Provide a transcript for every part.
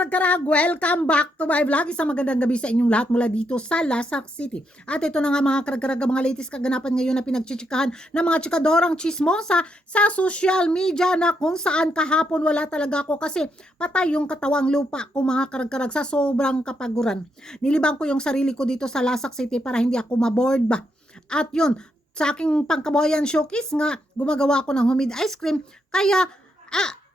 karag-karag, welcome back to my vlog. Isang magandang gabi sa inyong lahat mula dito sa Lasak City. At ito na nga mga karag-karag, mga latest kaganapan ngayon na pinagchichikahan ng mga chikadorang chismosa sa social media na kung saan kahapon wala talaga ako kasi patay yung katawang lupa ko mga karag-karag sa sobrang kapaguran. Nilibang ko yung sarili ko dito sa Lasak City para hindi ako maboard ba. At yun, sa aking pangkabayan showcase nga, gumagawa ako ng homemade ice cream. Kaya,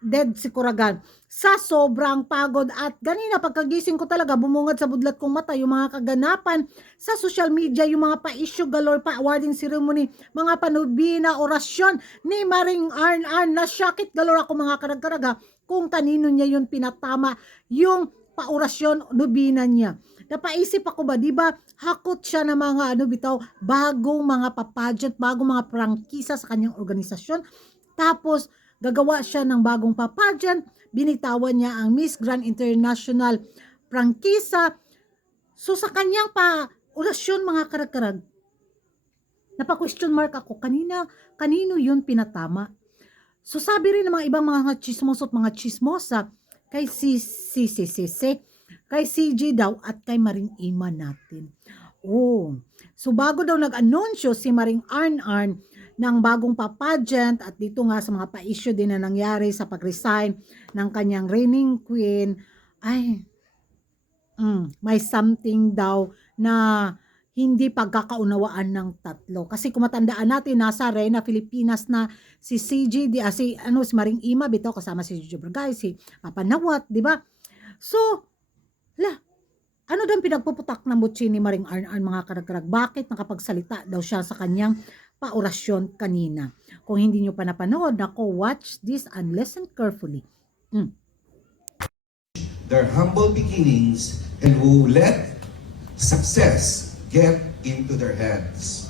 dead si Kuragan sa sobrang pagod at ganina pagkagising ko talaga bumungad sa budlat kong mata yung mga kaganapan sa social media, yung mga pa-issue galore, pa-awarding ceremony, mga panubina, orasyon ni Maring Arn na syakit galore ako mga karag-karaga kung kanino niya yun pinatama yung pa-orasyon nubina niya. Napaisip ako ba, di ba, hakot siya ng mga bitaw, bagong mga papageant, bagong mga prangkisa sa kanyang organisasyon. Tapos gagawa siya ng bagong papageant, binitawan niya ang Miss Grand International prangkisa. So sa kanyang pa-orasyon mga karag-karag, napa-question mark ako, kanino yun pinatama? So sabi rin ng mga ibang mga chismoso at mga chismosa, kay kay CJ daw at kay Maring Ima natin. Oh, so bago daw nag-anunsyo si Maring Arn ng bagong papageant at dito nga sa mga pa-issue din na nangyari sa pag-resign ng kanyang reigning queen, ay, may something daw na hindi pagkakaunawaan ng tatlo. Kasi kung matandaan natin, nasa Reyna Filipinas na si CJ, si Maring Ima, bitaw kasama si Jojo Bragay, si Papa Nawat, di ba? So, ano daw pinagpuputak ng butsi ni Maring Arn mga karag-karag? Bakit nakapagsalita daw siya sa kanyang paorasyon kanina? Kung hindi nyo pa napanood, watch this and listen carefully. Their humble beginnings and who let success get into their heads.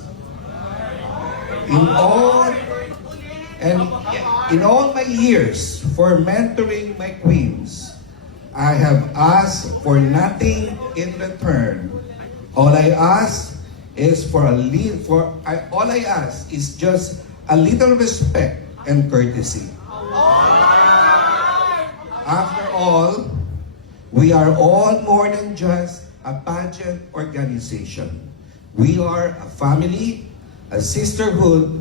In all my years for mentoring my queens, I have asked for nothing in return. All I ask is all I ask is just a little respect and courtesy. After all, we are all more than just a pageant organization. We are a family, a sisterhood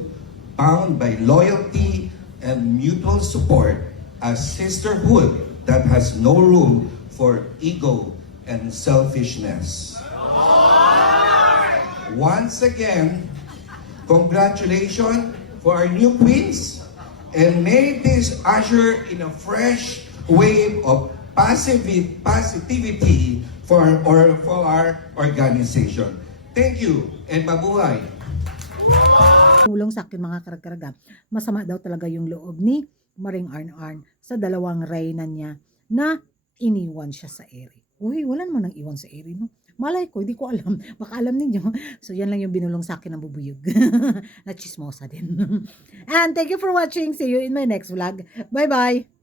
bound by loyalty and mutual support, a sisterhood that has no room for ego and selfishness. Once again, congratulations for our new queens, and may this usher in a fresh wave of positivity for our organization. Thank you, and mabuhay! Tulong sa akin mga karag-karaga, masama daw talaga yung loob ni Maring Arn sa dalawang reyna niya na iniwan siya sa ere. Uy, wala naman nang iwan sa ere, no? Malay ko, hindi ko alam. Baka alam ninyo. So, yan lang yung binulong sa akin ng bubuyog. Na chismosa din. And thank you for watching. See you in my next vlog. Bye-bye!